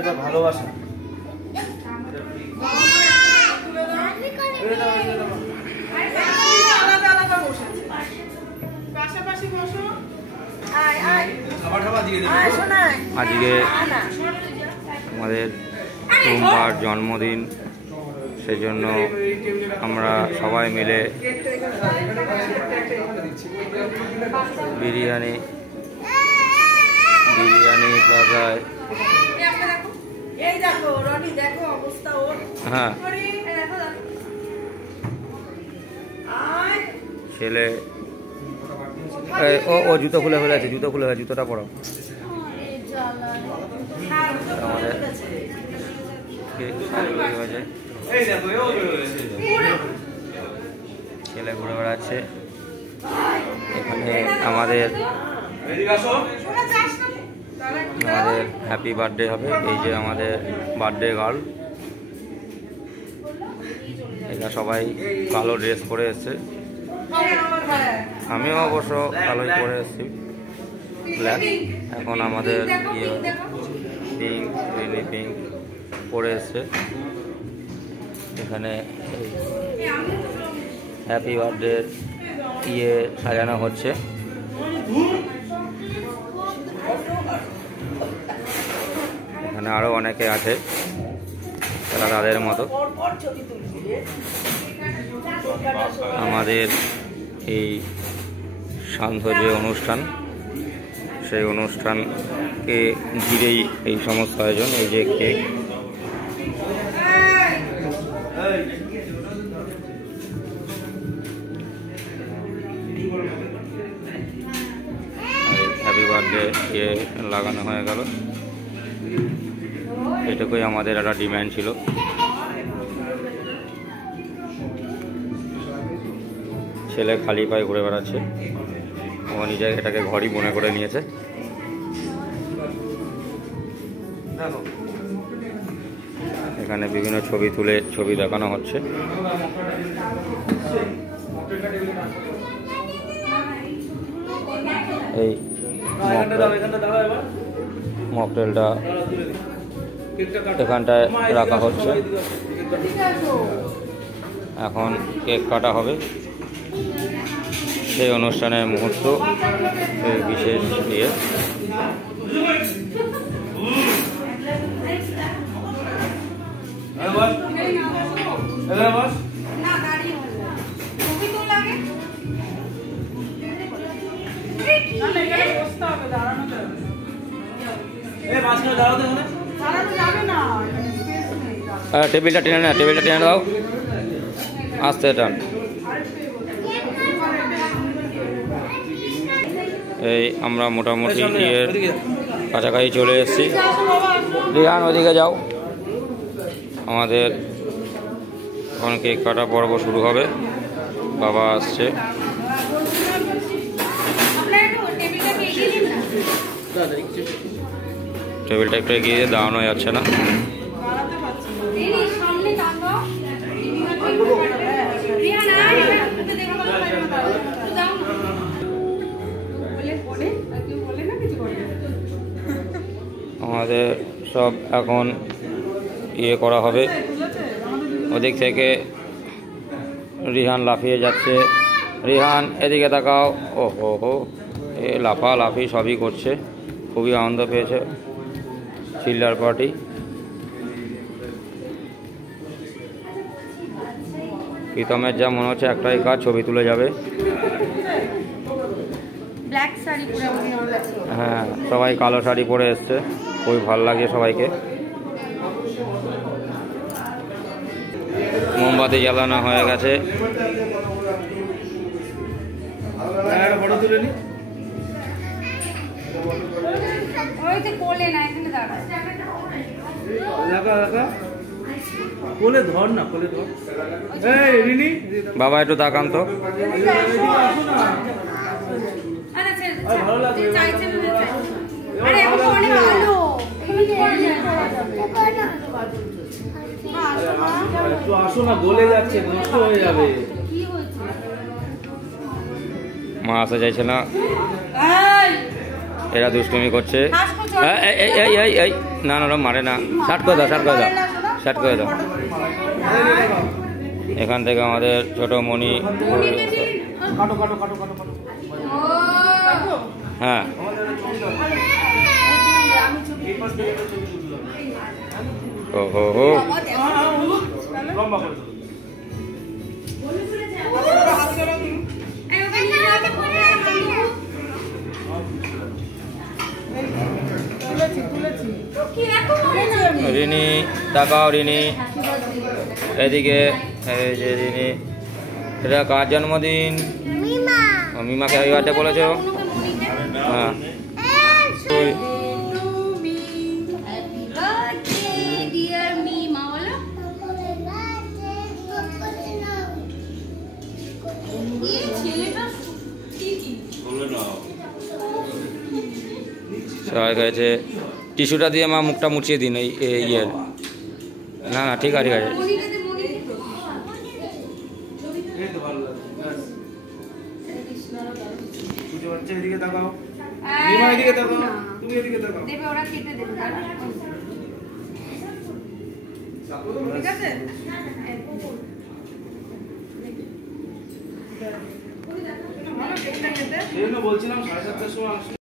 এটা ভালোবাসা। আজকে আমাদের রুম্পার জন্মদিন, সেজন্য আমরা সবাই মিলে বিরিয়ানি প্লাজায়, হ্যাঁ ছেলে ও জুতো খুলে ফেলেছে, জুতোটা পরাও। আমাদের ছেলে ঘুরে বেড়াচ্ছে এখানে। আমাদের হ্যাপি বার্থডে হবে। এই যে আমাদের বার্থডে গার্ল, এরা সবাই কালো ড্রেস পরে এসছে। আমিও অবশ্য কালোই পরে এসেছি, ব্ল্যাক। এখন আমাদের পিঙ্ক, গ্রিনি পিঙ্ক পরে এসছে। এখানে হ্যাপি বার্থডে সাজানো হচ্ছে। এখানে আরো অনেকে আছে, তারা তাদের মতো। আমাদের এই শান্ত যে অনুষ্ঠান, সেই অনুষ্ঠানকে ঘিরেই এই সমস্ত আয়োজন। এই যে কেক, হ্যাপি বার্থডে লাগানো হয়ে গেল। এটুকুই আমাদের একটা ডিমান্ড ছিল। ছেলে খালি পায়ে ঘুরে বেড়াচ্ছে, ও নিজে এটাকে ঘরই মনে করে নিয়েছে। এখানে বিভিন্ন ছবি তুলে ছবি দেখানো হচ্ছে। এই মকটেলটা এখানটায় রাখা হচ্ছে। এখন কেক কাটা হবে, সেই অনুষ্ঠানের মুহূর্ত, সেই বিশেষ ইয়ে। টেবিলটা টেনে না, টেবিলটা টেনে দাও, আস্তে টান। এই আমরা মোটামুটি ইয়ের কাছাকাছি চলে এসেছি। রিহান ওদিকে যাও। আমাদের এখন কেক কাটা পর্ব শুরু হবে। বাবা আসছে। টেবিলটা একটু এগিয়ে দাঁড়ানো যাচ্ছে না। আমাদের সব এখন ইয়ে করা হবে। ওদিক থেকে রিহান লাফিয়ে যাচ্ছে। রিহান এদিকে তাকাও। ও হো, এ লাফালাফি সবই করছে, খুবই আনন্দ পেয়েছে। চিল্লার পার্টি। প্রীতমের যা মনে হচ্ছে একটাই কাজ, ছবি তুলে যাবে। হ্যাঁ, সবাই কালো শাড়ি পরে এসছে, খুবই ভালো লাগে সবাইকে। মোমবাতি জ্বালানো হয়ে গেছে। বাবা একটু তাকান তো। একটু আসো না, গলে যাচ্ছে, নষ্ট হয়ে যাবে। মা আসা চাইছে না, এরা দুষ্টুমি করছে। এই না না, ওরা মারে না। শার্ট করে দাও, শার্ট করে দাও, শার্ট করে দাও। এখান থেকে আমাদের ছোট মণি। কাটো কাটো কাটো কাটো কাটো। হ্যাঁ, ও হো হো। লম্বা করে রিনি তাকাও, রিনি এদিকে। এই যে রিনি, এটা কার জন্মদিন? মিমাকে হ্যাপি বার্থডে বলেছো? হ্যাঁ। সবাই গেছে। টিস্যুটা দিয়ে মা মুখটা মুছিয়ে দিন এই ইয়ের। না না, ঠিক আছে, ঠিক আছে। এদিকে তাকাও, মিমা এদিকে তাকাও, তুমি এদিকে তাকাও। দেবে, ওরা কেটে দেবে। ঠিক আছে? এই জন্য বলছিলাম 7:30টার সময় আসো।